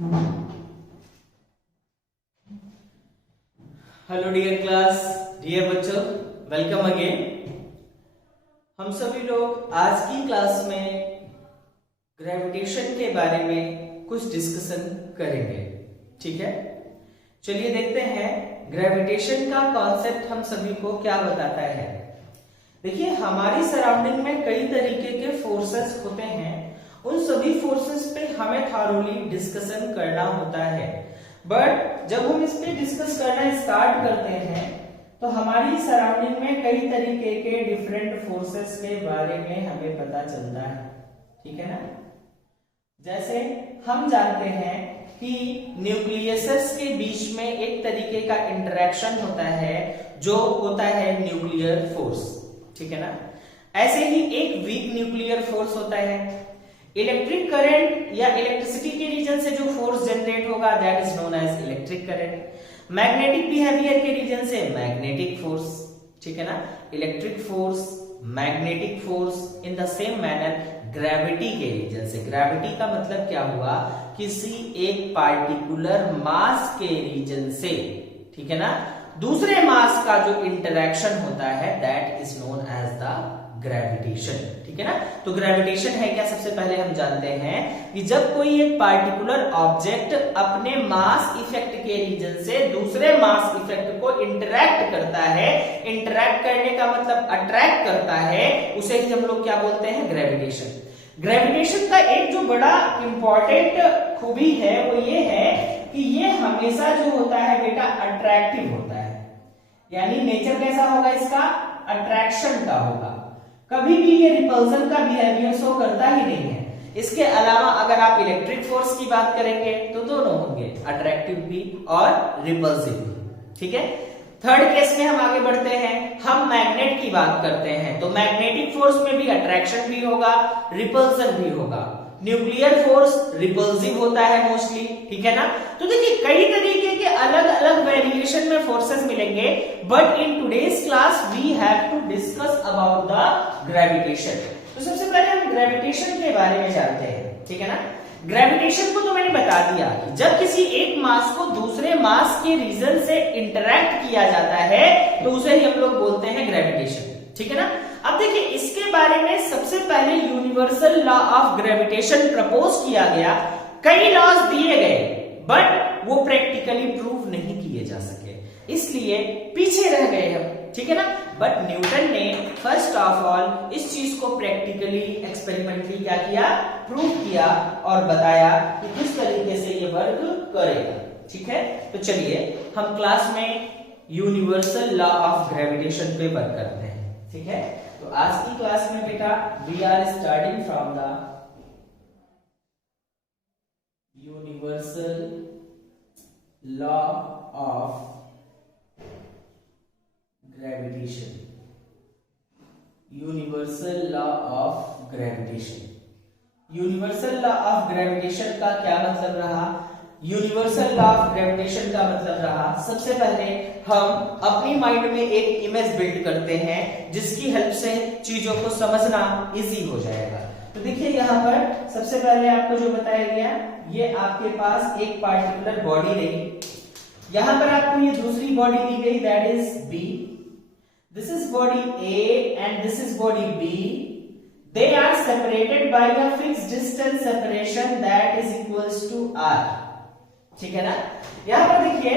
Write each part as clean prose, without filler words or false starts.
Hello dear class, dear बच्चों, welcome again. हम सभी लोग आज की क्लास में ग्रेविटेशन के बारे में कुछ डिस्कशन करेंगे। ठीक है, चलिए देखते हैं ग्रेविटेशन का कॉन्सेप्ट हम सभी को क्या बताता है। देखिए, हमारी सराउंडिंग में कई तरीके के फोर्सेस होते हैं। उन सभी फोर्सेस पे हमें थॉरोली डिस्कशन करना होता है। बट जब हम इस पे डिस्कस करना स्टार्ट करते हैं तो हमारी सराउंडिंग में कई तरीके के डिफरेंट फोर्सेस के बारे में हमें पता चलता है। ठीक है ना। जैसे हम जानते हैं कि न्यूक्लियस के बीच में एक तरीके का इंटरेक्शन होता है जो होता है न्यूक्लियर फोर्स। ठीक है ना। ऐसे ही एक वीक न्यूक्लियर फोर्स होता है। इलेक्ट्रिक करंट या इलेक्ट्रिसिटी के रीजन से जो फोर्स जनरेट होगा that is known as electric current. Magnetic behaviour के रीजन से मैग्नेटिक फोर्स। ठीक है ना। Electric force, magnetic force, in the same manner gravity के रीजन से। ग्रेविटी का मतलब क्या हुआ, किसी एक पार्टिकुलर मास के रीजन से, ठीक है ना, दूसरे मास का जो इंटरेक्शन होता है that is known as the gravitation. ठीक है ना। तो ग्रेविटेशन है क्या, सबसे पहले हम जानते हैं कि जब कोई एक पार्टिकुलर ऑब्जेक्ट अपने मास इफेक्ट के रीजन से दूसरे मास इफेक्ट को इंटरैक्ट करता है, इंटरैक्ट करने का मतलब अट्रैक्ट करता है, उसे ही हम लोग क्या बोलते हैं, ग्रेविटेशन। ग्रेविटेशन का एक जो बड़ा इंपॉर्टेंट खूबी है वो ये है कि ये हमेशा जो होता है बेटा अट्रैक्टिव होता है। यानी नेचर कैसा होगा इसका, अट्रैक्शन का होगा। कभी भी ये रिपल्जन का बिहेवियर शो करता ही नहीं है। इसके अलावा अगर आप इलेक्ट्रिक फोर्स की बात करेंगे तो दोनों होंगे, अट्रैक्टिव भी और रिपल्सिव भी। ठीक है। थर्ड केस में हम आगे बढ़ते हैं, हम मैग्नेट की बात करते हैं तो मैग्नेटिक फोर्स में भी अट्रैक्शन भी होगा, रिपल्सन भी होगा। न्यूक्लियर फोर्स रिपल्सिव होता है मोस्टली। ठीक है ना। तो देखिए, कई तरीके के अलग अलग वेरिएशन में फोर्सेस मिलेंगे, but in today's class we have to discuss about the gravitation. तो सबसे पहले हम ग्रेविटेशन के बारे में जानते हैं। ठीक है ना। ग्रेविटेशन को तो मैंने बता दिया कि जब किसी एक मास को दूसरे मास के रीजन से इंटरैक्ट किया जाता है तो उसे ही हम लोग बोलते हैं ग्रेविटेशन। ठीक है ना। अब देखिए, इसके बारे में सबसे पहले universal law of gravitation propose किया गया। कई लॉज दिए गए बट वो प्रैक्टिकली प्रूव नहीं किए जा सके, इसलिए पीछे रह गए हम। ठीक है ना। बट न्यूटन ने फर्स्ट ऑफ ऑल इस चीज को प्रैक्टिकली एक्सपेरिमेंटली क्या किया, प्रूव किया और बताया कि किस तरीके से ये वर्क करेगा। ठीक है। तो चलिए हम क्लास में यूनिवर्सल लॉ ऑफ ग्रेविटेशन पे वर्क करते हैं। ठीक है। तो आज की क्लास में बेटा we are starting from the universal law of gravitation. Universal law of gravitation. Universal law of gravitation का क्या मतलब रहा, यूनिवर्सल लॉ ऑफ ग्रेविटेशन का मतलब रहा, सबसे पहले हम अपनी माइंड में एक इमेज बिल्ड करते हैं जिसकी हेल्प से चीजों को समझना इजी हो जाएगा। तो देखिए, यहाँ पर सबसे पहले आपको जो बताया गया, ये आपके पास एक पार्टिकुलर बॉडी रही, यहां पर आपको ये दूसरी बॉडी दी गई that is B. This is body A and this is body B. They are separated by a fixed distance separation that is equals to r. ठीक है ना। यहां पर देखिए,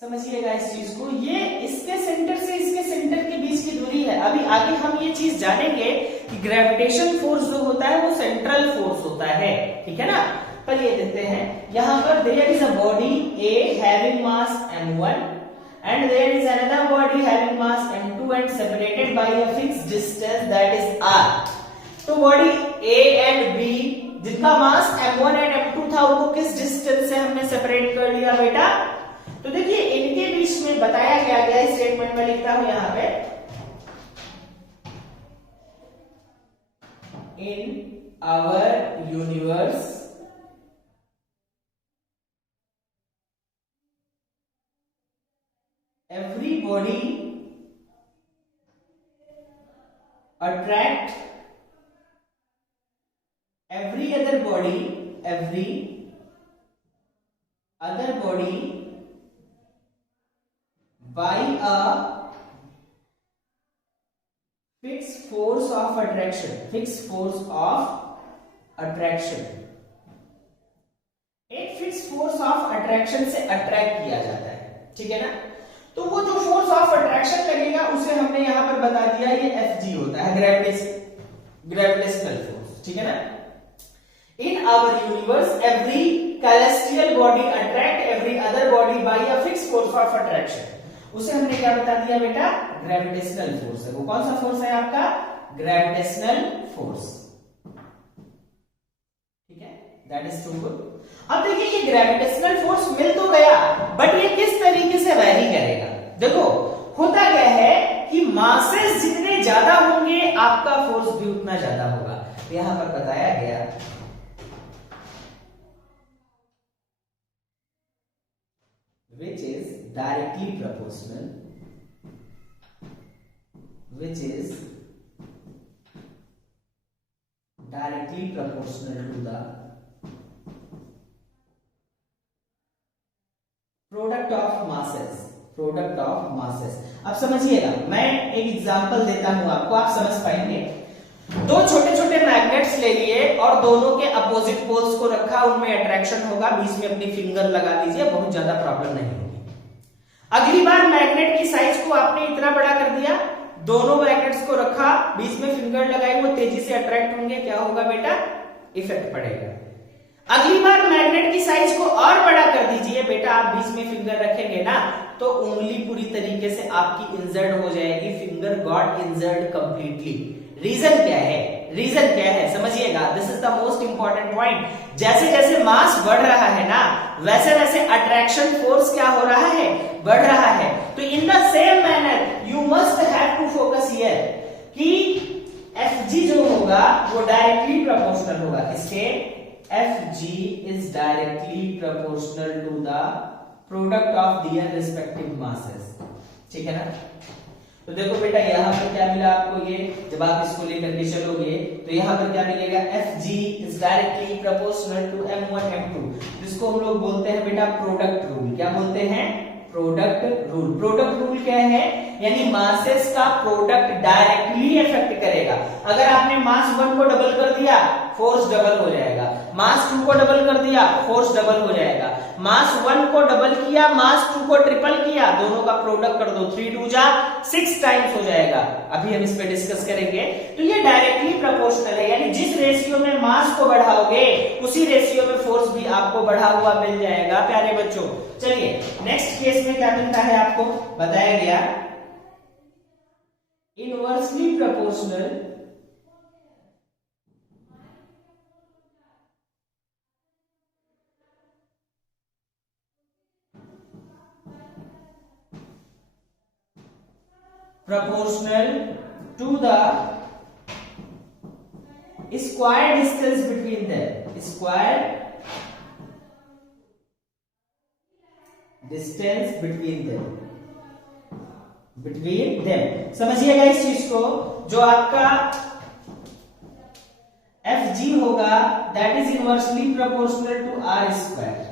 समझिएगा इस चीज को, ये इसके सेंटर से इसके सेंटर के बीच की दूरी है। अभी आगे हम ये चीज जानेंगे कि ग्रेविटेशन फोर्स जो होता है वो सेंट्रल फोर्स होता है। ठीक है ना। पर ये देखते हैं, यहां पर there is a body A having mass m1 and there is another body having mass m2 and separated by a fixed distance that is r. तो बॉडी a and b जिनका मास m1 and m2 था उनको किस distance से हमने separate कर लिया बेटा, तो देखिए इनके बीच में बताया गया स्टेटमेंट में लिखता हूं यहां पे, in our universe every body attract every other body, every other body by a fixed force of attraction, fixed force of attraction, एक फिक्स फोर्स ऑफ अट्रैक्शन से अट्रैक्ट किया जाता है, ठीक है ना। तो वो जो फोर्स ऑफ अट्रैक्शन लगेगा उसे हमने यहां पर बता दिया, ये Fg होता है, ग्रेविटेशनल फोर्स, ठीक है ना। In our universe every celestial body attract every other body by a fix force of attraction, उसे हमने क्या बता दिया बेटा, ग्रेविटेशनल फोर्स है। वो कौन सा फोर्स है आपका, ग्रेविटेशनल फोर्स, ठीक है, दैट इज टू गुड। अब देखिए ये ग्रेविटेशनल फोर्स मिल तो गया, बट ये किस तरीके से वैरी करेगा। देखो होता क्या है कि मासेस जितने ज्यादा होंगे आपका फोर्स भी उतना ज्यादा होगा। यहां पर बताया गया which is directly proportional, which is directly proportional to the product of masses, product of masses. अब समझिएगा, मैं एक एग्जांपल देता हूं आपको, आप समझ पाएंगे। दो छोटे छोटे मैग्नेट्स ले लिए और दोनों के अपोजिट पोल्स को रखा, उनमें अट्रैक्शन होगा, बीच में अपनी फिंगर लगा दीजिए, बहुत ज्यादा प्रॉब्लम नहीं होगी। अगली बार मैग्नेट की साइज को आपने इतना बड़ा कर दिया, दोनों मैग्नेट्स को रखा, बीच में फिंगर लगाई, वो तेजी से अट्रैक्ट होंगे, क्या होगा बेटा, इफेक्ट पड़ेगा। अगली बार मैग्नेट की साइज को और बड़ा कर दीजिए बेटा, आप बीच में फिंगर रखेंगे ना, तो उंगली पूरी तरीके से आपकी इंजर्ड हो जाएगी, finger got injured completely. Reason क्या है, रीजन क्या है समझिएगा, this is the most important point. जैसे जैसे मास बढ़ रहा है ना, वैसे वैसे अट्रैक्शन फोर्स क्या हो रहा है, बढ़ रहा है। तो in the same manner you must have to focus here कि Fg जो होगा वो डायरेक्टली प्रोपोर्शनल होगा, किसके, Fg is directly proportional to the product of their respective masses, ठीक है ना। तो देखो बेटा यहां पर क्या मिला आपको, ये जब आप इसको लेकर के चलोगे तो यहां पर क्या मिलेगा, Fg is directly proportional to m1 m2, जिसको हम लोग बोलते हैं बेटा प्रोडक्ट रूल। क्या बोलते हैं, प्रोडक्ट रूल। प्रोडक्ट रूल क्या है, यानी मासेस का प्रोडक्ट डायरेक्टली इफेक्ट करेगा। अगर आपने मास 1 को डबल कर दिया, फोर्स डबल हो जाएगा, मास 2 को डबल कर दिया, फोर्स डबल हो जाएगा, मास 1 को डबल किया, मास 2 को ट्रिपल किया, दोनों का प्रोडक्ट कर दो, 3 2 जा 6 टाइम्स हो जाएगा। अभी हम इस पे डिस्कस करेंगे। तो ये डायरेक्टली प्रोपोर्शनल है, यानी जिस रेशियो में मास को बढ़ाओगे उसी रेशियो में फोर्स भी आपको बढ़ा हुआ मिल जाएगा प्यारे बच्चों। चलिए नेक्स्ट केस में क्या मिलता है आपको, बताया गया inversely proportional proportional to the square distance between them, square distance between them, between them। समझिएगा इस चीज को, जो आपका Fg होगा that is inversely proportional to r square,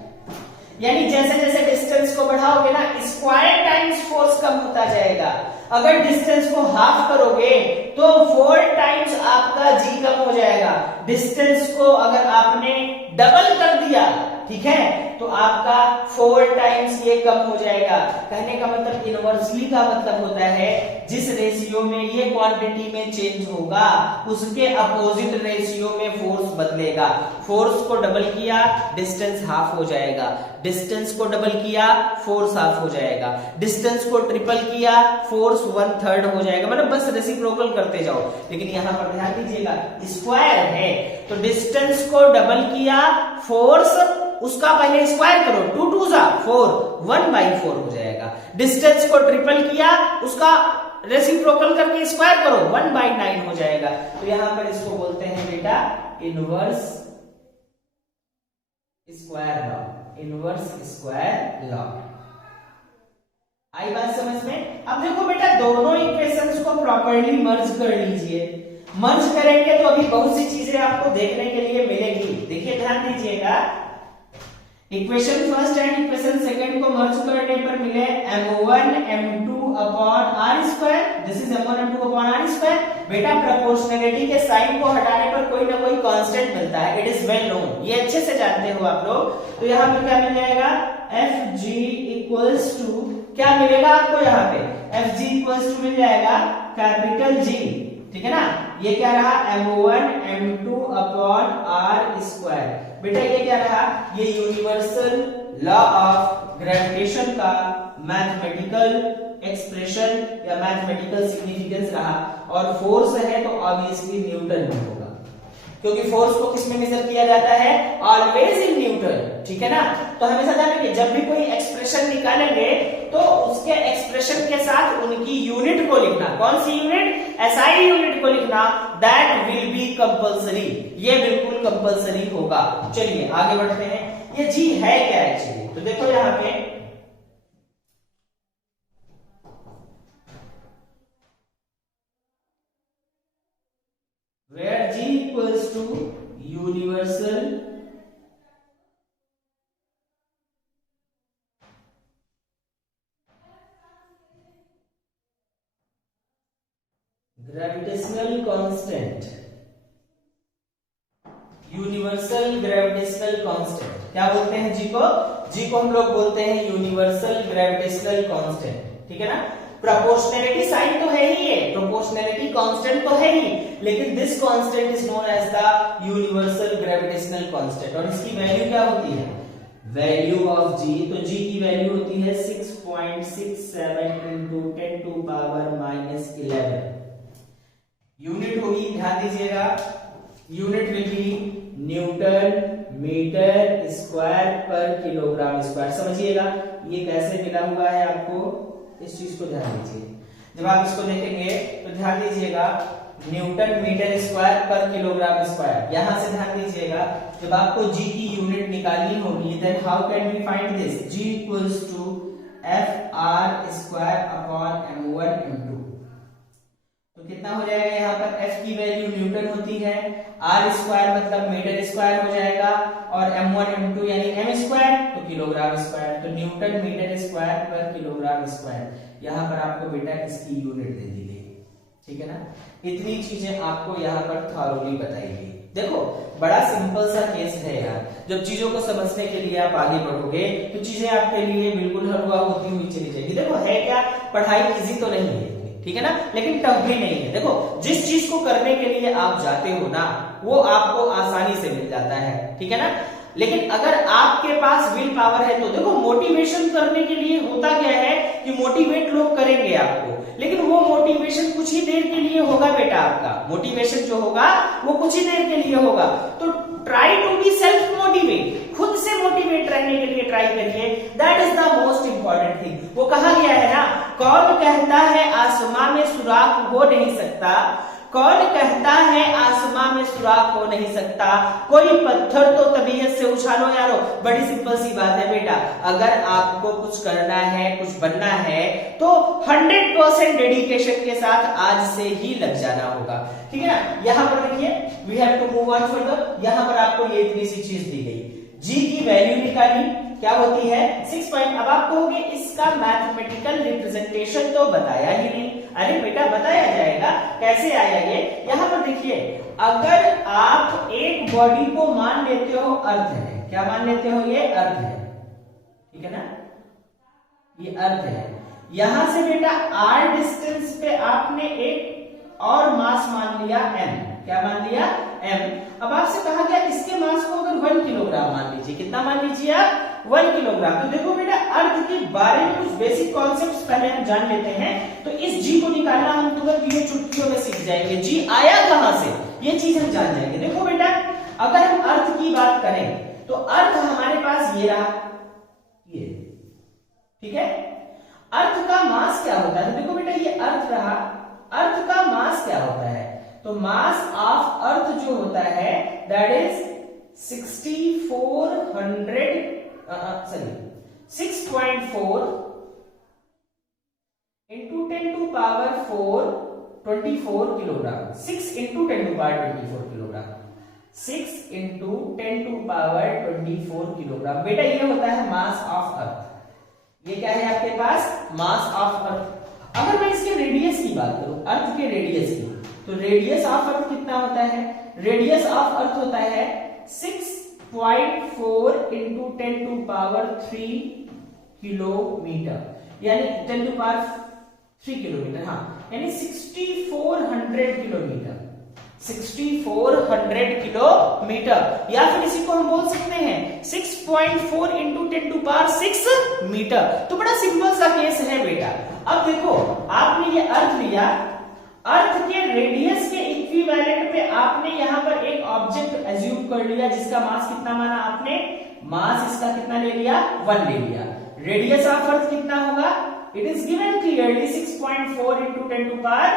यानी जैसे जैसे डिस्टेंस को बढ़ाओगे ना, स्क्वायर टाइम्स फोर्स कम होता जाएगा। अगर डिस्टेंस को हाफ करोगे तो 4 टाइम्स आपका जी कम हो जाएगा। डिस्टेंस को अगर आपने डबल कर दिया, ठीक है, तो आपका 4 टाइम्स ये कम हो जाएगा। कहने का मतलब इनवर्सली का मतलब होता है जिस रेशियो में ये क्वांटिटी में चेंज होगा उसके अपोजिट रेशियो में फोर्स बदलेगा। फोर्स को डबल किया, डिस्टेंस हाफ हो जाएगा, डिस्टेंस को डबल किया, फोर्स हाफ हो जाएगा, डिस्टेंस को ट्रिपल किया, फोर्स 1/3 हो जाएगा। मतलब बस रेसिप्रोकल करते जाओ। लेकिन यहां पर ध्यान दीजिएगा, स्क्वायर है तो डिस्टेंस को डबल किया, फोर्स उसका पहले स्क्वायर करो, 2 2 जा 4, 1/4 हो जाएगा। डिस्टेंस को ट्रिपल किया, उसका रेसिप्रोकल करके स्क्वायर करो, 1/9 हो जाएगा। तो यहां पर इसको बोलते हैं बेटा inverse square law, inverse square law. आई बात समझ में। अब देखो बेटा दोनों इक्वेशंस को प्रॉपर्ली मर्ज कर लीजिए। मर्ज करेंगे तो अभी बहुत सी चीजें आपको देखने के लिए मिलेगी। देखिए ध्यान दीजिएगा, equation first and equation second को मर्ज करने पर मिले m1 m2 upon r square, this is m1 m2 upon r square. बेटा प्रोपोर्शनैलिटी के साइन को हटाने पर कोई ना कोई कांस्टेंट मिलता है, इट इज वेल नोन, ये अच्छे से जानते हो आप लोग। तो यहाँ पर क्या मिल जाएगा, fg इक्वल्स टू, क्या मिलेगा आपको यहाँ पे, fg इक्वल्स टू मिल जाएगा कैपिटल G, ठीक है ना। ये क्या रहा, m1 m2 upon r square. बेटा ये क्या रहा, ये यूनिवर्सल लॉ ऑफ ग्रेविटेशन का मैथमेटिकल एक्सप्रेशन या मैथमेटिकल सिग्निफिकेंस रहा। और फोर्स है तो ऑब्वियसली न्यूटन में होगा, क्योंकि फोर्स को किसमें मेजर किया जाता है, ऑलवेज इन न्यूटन, ठीक है ना। तो हमेशा जानेंगे जब भी कोई एक्सप्रेशन निकालेंगे तो उसके एक्सप्रेशन के साथ उनकी यूनिट को लिखना, कौन सी यूनिट, एसआई यूनिट को लिखना, दैट विल बी कंपल्सरी, ये बिल्कुल कंपल्सरी होगा। चलिए आगे बढ़ते हैं, ये जी है क्या एक्चुअली, तो देखो यहाँ पे where G equals to universal gravitational constant, universal gravitational constant, क्या बोलते हैं जी को, जी को हम लोग बोलते हैं यूनिवर्सल ग्रेविटेशनल कांस्टेंट, ठीक है ना। प्रोपोर्शनैलिटी साइन तो है ही, है प्रोपोर्शनैलिटी कांस्टेंट तो है ही, लेकिन this constant is known as the universal gravitational constant. और इसकी वैल्यू क्या होती है, वैल्यू ऑफ जी, तो जी की वैल्यू होती है 6.67 इंटू 10 टू पावर -11। यूनिट होगी, ध्यान दीजिएगा, unit will be newton metre square per kilogram square. समझिएगा ये कैसे मिला हुआ है आपको, इस चीज को ध्यान दीजिए। जब आप इसको देखेंगे तो ध्यान दीजिएगा, Newton metre square per kilogram square, यहां से ध्यान दीजिएगा, जब आपको जी की यूनिट निकालनी होगी then how can we find this, G equals to F R square upon m1 m2। तो कितना हो जाएगा, यहाँ पर f की वैल्यू न्यूटन होती है, r स्क्वायर मतलब मीटर स्क्वायर हो जाएगा, और m1 m2 यानी m स्क्वायर तो किलोग्राम स्क्वायर, तो Newton metre square per kilogram square. यहाँ पर आपको बेटा इसकी यूनिट दे दी गई, ठीक है ना। इतनी चीजें आपको यहाँ पर थॉरोली बताई गई। देखो बड़ा सिंपल सा केस है यार, जब चीजों को समझने के लिए आप आगे बढ़ोगे तो चीजें आपके लिए बिल्कुल हलवा होती हुई चली जाएगी। देखो है क्या, पढ़ाई इजी तो नहीं है, ठीक है ना, लेकिन टफ भी नहीं है। देखो जिस चीज को करने के लिए आप जाते हो ना वो आपको आसानी से मिल जाता है, ठीक है ना। लेकिन अगर आपके पास विल पावर है तो देखो मोटिवेशन करने के लिए होता क्या है कि मोटिवेट लोग करेंगे आपको, लेकिन वो मोटिवेशन कुछ ही देर के लिए होगा बेटा, आपका मोटिवेशन जो होगा वो कुछ ही देर के लिए होगा। तो try to be self motivate, खुद से मोटिवेट रहने के लिए ट्राई करिए, that is the most important thing. वो कहा गया है ना, कौन कहता है आसमां में सुराख हो नहीं सकता, कौन कहता है आसमां में सुराख हो नहीं सकता, कोई पत्थर तो तबीयत से उछालो यारो। बड़ी सिंपल सी बात है बेटा, अगर आपको कुछ करना है, कुछ बनना है तो 100% डेडिकेशन के साथ आज से ही लग जाना होगा, ठीक है ना। यहां पर देखिए we have to move on further, यहां पर आपको ये इतनी सी चीज दी गई, जी की वैल्यू निकाली, क्या होती है 6 पॉइंट। अब आप कहोगे इसका मैथमेटिकल रिप्रेजेंटेशन तो बताया ही नहीं। अरे बेटा बताया जाएगा, कैसे आया ये, यहां पर देखिए, अगर आप एक बॉडी को मान लेते हो अर्थ है, क्या मान लेते हो, ये अर्थ है, ठीक है ना, ये अर्थ है। यहां से बेटा r डिस्टेंस पे आपने एक और मास मान लिया m, क्या मान लिया m। अब आपसे कहा गया इसके मास को अगर 1 किलोग्राम मान लीजिए, कितना मान लीजिए आप, 1 किलोग्राम। तो देखो बेटा अर्थ के बारे में कुछ बेसिक कॉन्सेप्ट्स पहले हम जान लेते हैं, तो इस जी को निकालना हम तुरंत ये चुटकियों में सीख जाएंगे, जी आया कहां से ये चीज हम जान जाएंगे। देखो बेटा अगर हम अर्थ की बात करें तो अर्थ हमारे पास ये रहा, ये ठीक है। अर्थ का मास क्या होता है, देखो बेटा ये अर्थ रहा, अर्थ का मास क्या होता है, तो मास ऑफ अर्थ जो होता है that is 6.4 into 10 to power 4 24 kilogram, 6 into 10 to power 24 kilogram, 6 into 10 to power 24 kilogram. बेटा ये होता है मास ऑफ अर्थ। ये क्या है आपके पास? Mass of earth. अगर मैं इसके रेडियस की बात करूं, अर्थ के रेडियस की, तो रेडियस ऑफ अर्थ कितना होता है? रेडियस ऑफ अर्थ होता है 6.4 इंटू 10 टू पावर 3 किलोमीटर, यानी 10 टू पावर 3 किलोमीटर, हाँ, यानी 6400 किलोमीटर, 6400 किलोमीटर। या फिर इसी को हम बोल सकते हैं 6.4 इंटू 10 टू पावर 6 मीटर। तो बड़ा सिंपल सा केस है बेटा। अब देखो, आपने ये अर्थ लिया, अर्थ के रेडियस के इक्विवेलेंट पे आपने यहां पर एक ऑब्जेक्ट एज्यूम कर लिया जिसका मास कितना माना आपने? मास इसका कितना ले लिया? 1 ले लिया। रेडियस ऑफ अर्थ कितना होगा? It is given clearly 6.4 into 10 to power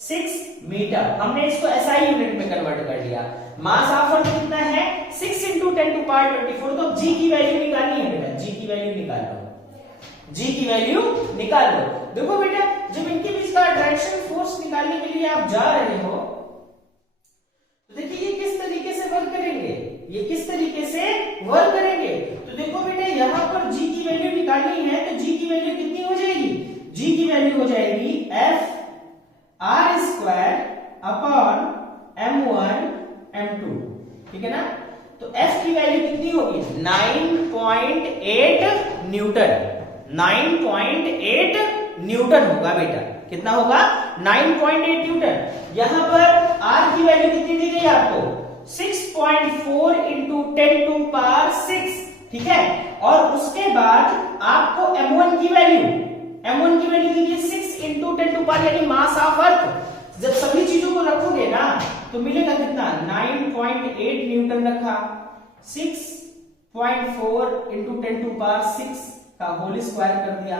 6 metre. हमने इसको SI यूनिट में कन्वर्ट कर लिया। मास ऑफ अर्थ कितना है? 6 इंटू 10 टू पावर 24। तो जी की वैल्यू निकालनी है बेटा, जी की वैल्यू निकाल लो, जी की वैल्यू निकाल लो। देखो बेटा, जब इनके बीच का अट्रैक्शन फोर्स निकालने के लिए आप जा रहे हो, तो देखिए ये किस तरीके से वर्क करेंगे, ये किस तरीके से वर्क करेंगे। तो देखो बेटा, यहां पर जी की वैल्यू निकालनी है, तो जी की वैल्यू कितनी हो जाएगी? जी की वैल्यू हो जाएगी F R square upon M1 M2, ठीक है ना। तो F की वैल्यू कितनी होगी? 9.8 न्यूटन, 9.8 न्यूटन होगा बेटा। कितना होगा? 9.8 न्यूटन। यहां पर R की वैल्यू कितनी दी गई आपको? 6.4 इंटू 10 टू पावर 6, ठीक है। और उसके बाद आपको M1 की वैल्यू दी गई 6 इंटू 10 टू पावर, यानी मास ऑफ अर्थ। जब सभी चीजों को रखोगे ना तो मिलेगा कितना? 9.8 न्यूटन रखा, 6.4 इंटू 10 टू पावर 6 का होल स्क्वायर कर दिया,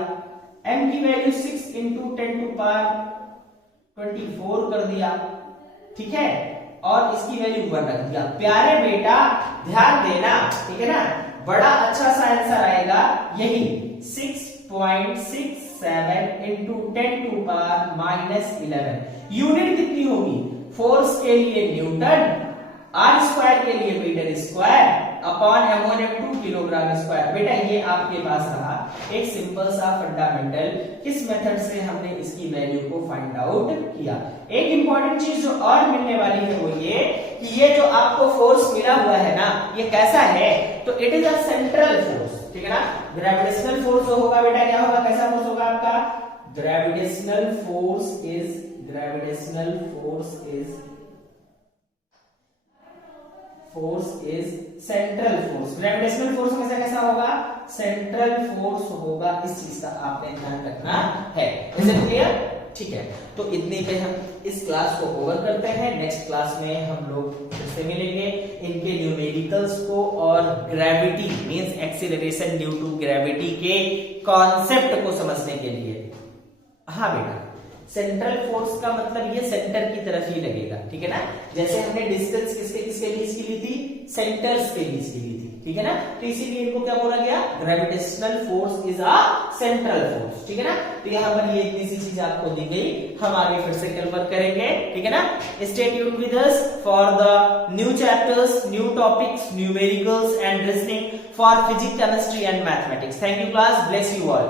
m की वैल्यू 6 इंटू 10 टू पावर 24 कर दिया, ठीक है, और इसकी वैल्यू 1 रख दिया। प्यारे बेटा ध्यान देना, ठीक है ना, बड़ा अच्छा सा आंसर आएगा यही 6.67 इंटू 10 टू पावर -11। यूनिट कितनी होगी? फोर्स के लिए न्यूटन, आर स्क्वायर के लिए metre square, upon M1 M2 kilogram square. बेटा ये आपके पास रहा एक सिंपल सा फंडामेंटल, किस मेथड से हमने इसकी वैल्यू को फाइंड आउट किया। एक इंपॉर्टेंट चीज जो और मिलने वाली है वो ये कि ये जो आपको फोर्स मिला हुआ है ना, ये कैसा है? तो it is a central force, ठीक है ना। ग्रेविटेशनल फोर्स जो होगा बेटा क्या होगा? कैसा फोर्स होगा आपका? Gravitational force is central force. Gravitational force कैसा कैसा होगा? सेंट्रल फोर्स होगा। इस चीज का आपने ध्यान रखना है। Is it clear? ठीक है, तो इतने पे हम इस क्लास को ओवर करते हैं। नेक्स्ट क्लास में हम लोग फिर से मिलेंगे इनके न्यूमेरिकल्स को और gravity means acceleration due to gravity के कॉन्सेप्ट को समझने के लिए। हाँ बेटा, सेंट्रल फोर्स का मतलब ये सेंटर की तरफ ही लगेगा, ठीक है ना। जैसे हमने डिस्टेंस किसके किसके बीच की ली थी? सेंटर्स के बीच की ली थी, ठीक है ना। तो इसीलिए इनको क्या बोला गया? Gravitational force is a central force, ठीक है ना। तो यहाँ पर ये इतनी सी चीज आपको दी गई, हम आगे फिर से कल वर्क करेंगे, ठीक है ना। Stay tuned with us for the new chapters, new topics, numericals and reasoning for physics, chemistry and mathematics. Thank you class, bless you all.